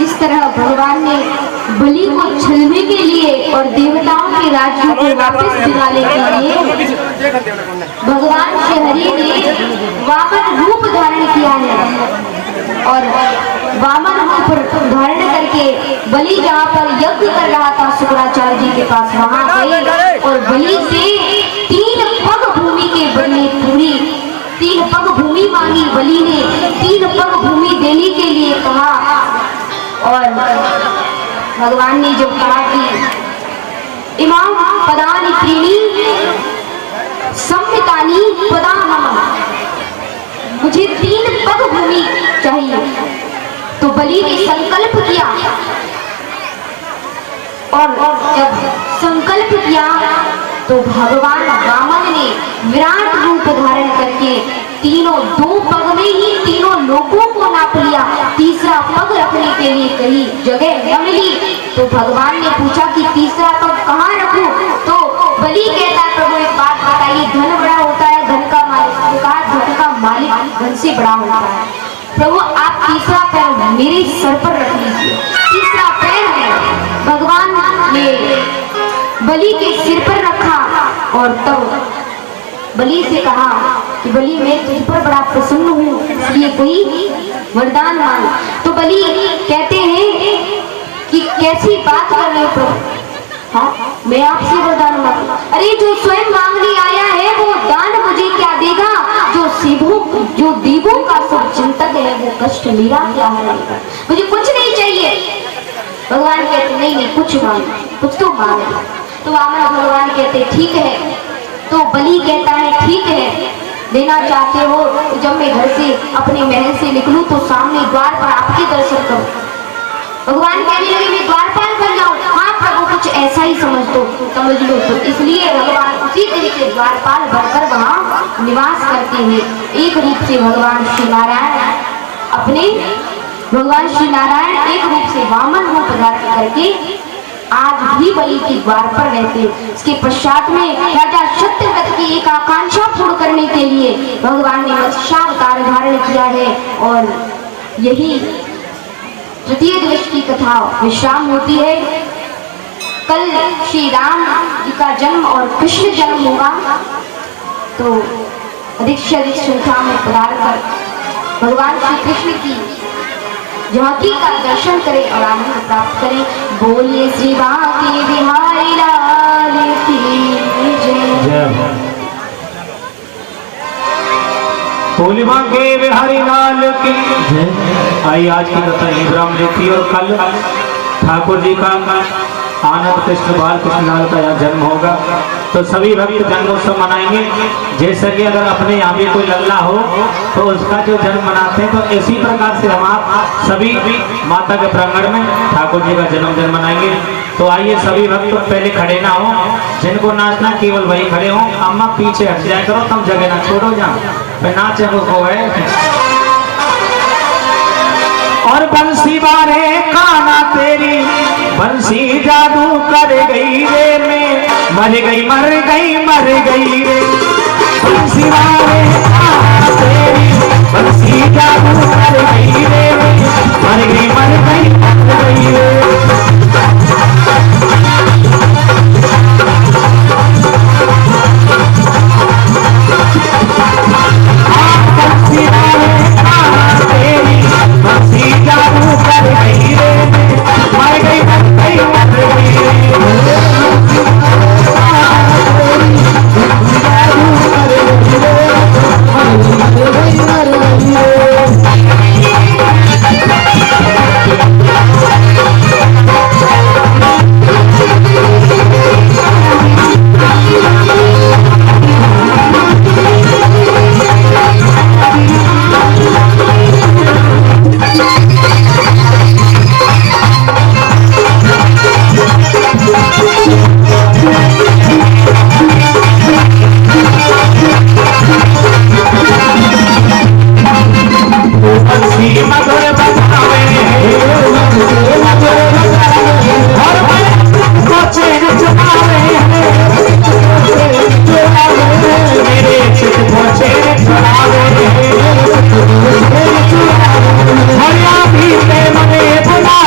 इस तरह भगवान ने बलि को छलने के लिए और देवताओं के राज्य को वापस दिलाने के लिए भगवान श्री हरि ने वामन रूप धारण किया है। और वामन रूप धारण करके बलि जहाँ पर यज्ञ कर रहा था शुक्राचार्य जी के पास, वहां गए और बलि से 3 पग भूमि के बदले पूरी 3 पग भूमि मांगी। बलि ने 3 पग भूमि देने के लिए कहा और भगवान ने जो कहा कि इमाम पदानि त्रीणि सम्मितानि पदाहम, मुझे 3 पग भूमि चाहिए। तो बलि ने संकल्प किया और जब संकल्प किया तो भगवान वामन ने विराट रूप धारण करके 2 पग में ही 3 लोगों को नाप लिया। तीसरा पग रखने के लिए कहीं जगह न मिली तो भगवान ने पूछा कि तीसरा पग कहाँ रखूं? तो बलि कहता है प्रभु एक बात बताइए, धन बड़ा होता है धन का मालिक? कहा धन का मालिक धन से बड़ा होता है। प्रभु आप तीसरा पैर मेरे सर पर रख लीजिए। तीसरा पैर है भगवान ने बलि के सिर पर रखा और तब बलि से कहा कि बलि मैं तुझ पर बड़ा प्रसन्न हूँ, इसलिए कोई वरदान मांग। तो बलि कहते हैं कि कैसी बात कर रहे हो प्रभु? हाँ मैं आपसे वरदान मांग? अरे जो स्वयं मांगने आया है वो दान मुझे क्या देगा? जो देवों का सब चिंतक है वो कष्ट मेरा क्या है? मुझे कुछ नहीं चाहिए। भगवान कहते नहीं कुछ मांग, कुछ तो मांग। तो वामन भगवान कहते ठीक है। तो बलि कहता है ठीक है देना चाहते हो तो जब मैं घर से अपने महल से निकलूं तो सामने द्वार पर आपके दर्शन करूं। भगवान कहने लगे मैं द्वारपाल बन जाऊं? हाँ प्रभु कुछ ऐसा ही समझ लो। तो इसलिए भगवान उसी तरीके द्वारपाल बनकर वहां निवास करते हैं। एक रूप से भगवान श्री नारायण एक रूप से वामन रूप धारण करके आज भी बलि के द्वार पर रहते। इसके पश्चात में राजा शत्रुघ्न की एक आकांक्षा पूर्ण करने के लिए भगवान ने मत्स्यावतार धारण किया है। और यही तृतीय दिवस की कथा विश्राम होती है। कल श्री राम जी का जन्म और कृष्ण जन्म होगा, तो अधिक से अधिक संख्या में पधार कर भगवान श्री कृष्ण की झांकी का दर्शन करें और आनंद प्राप्त करें। बोलिए श्री बांके बिहारी लाल की जय। बोलिए बांके बिहारी लाल की जय। आई आज की कथा ही विराम लेती और कल ठाकुर जी का आनंद कृष्ण बाल कृष्ण लाल का यहाँ जन्म होगा, तो सभी भक्त जन्मोत्सव मनाएंगे। जैसे कि अगर अपने यहाँ भी कोई लल्ला हो तो उसका जो जन्म मनाते हैं, तो इसी प्रकार से हम आप सभी माता के प्रांगण में ठाकुर जी का जन्म मनाएंगे। तो आइए सभी भक्त पहले खड़े ना हो, जिनको नाचना केवल वही खड़े हो। अम्मा पीछे हट जाए करो, तुम जगह ना छोड़ो जहाँ नाचे वो है। और बंसी बारे काना तेरी बंसी जादू कर गई रे, में मर गई मर गई मर गई रे। बंसी बारे काना तेरी बंसी जादू कर गई रे, मर गई मर गई मर गई रे। हरिया भी मने बुला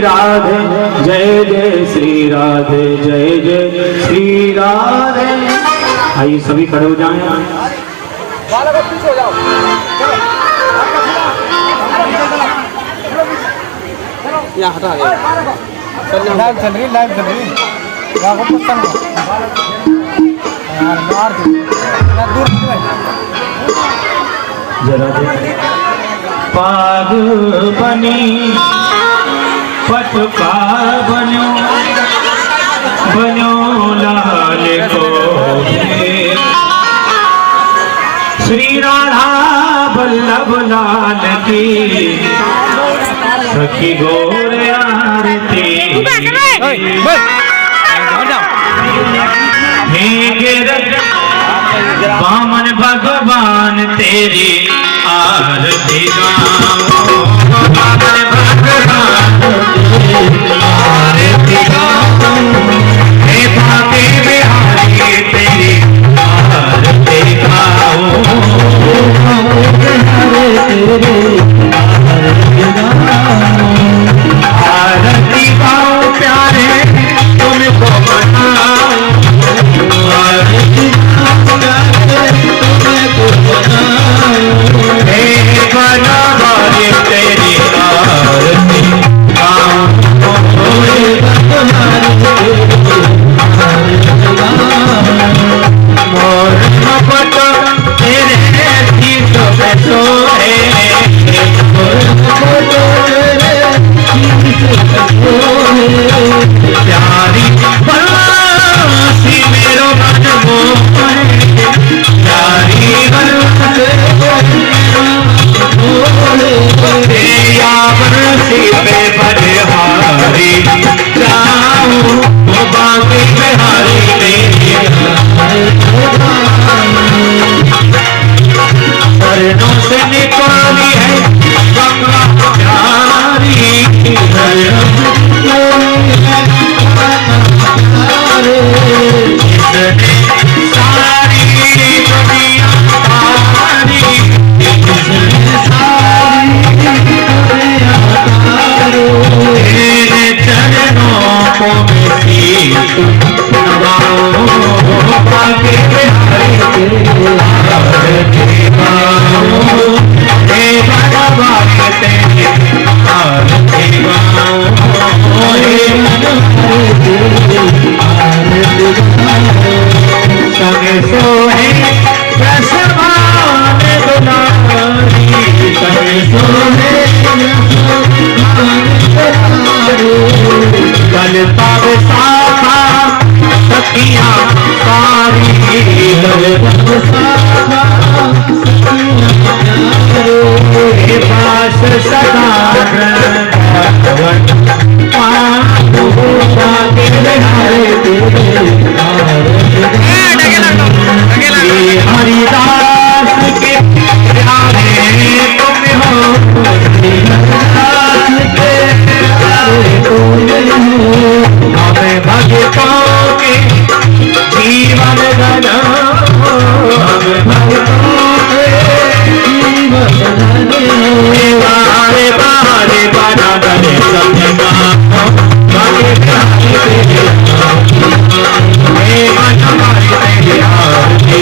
राधे जय जय श्री राधे जय जय श्री राधे। आइए सभी खड़े हो जाएं। यहाँ हटा गया लाइव चल रही यहाँ को पसंद यार मार दूर जरा पाग बनी पटका बनो बनो लाल को श्री राधा बल्लभ लाल की सखी गौर आरती बामन भगवान तेरी आरती गाओ बामन भगवान आरती गाओ हे भागे बिहारी तेरी आरती गाओ आरती गाओ प्यारे तुमको मनाओ आरती गाओ प्यारे तुमको मनाओ हे बनवारी तेरी आरती गाओ हे बनवारी मोर मपट तेरे गीत में सोए प्यारी बंसी मेरो मन मोहे प्यारी बंसी पे बलिहारी जाऊं वो बाकी बिहारी तेरी शरणों से निकाली है गंगा प्यारी सारी दुनिया तारी तेरे चरणों को नवाओ बाकी बिहारी तेरी हे भगवान तेरी आरती गाओ संगे सोहे प्रसवान दुलारी संगे सोहे कल तब साखा सखियां सारी कल तब साखा हे पास सदा हरिदास के प्यारे तुम हो हमें भक्तों के जीवन गना हमें भक्तों के जीवन बारे बारे बना गले सपना बाकी तेरे मन हमारे तेरे आरती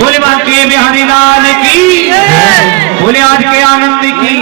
बोले बाकी बिहारी लाल की बोले आज के आनंद की।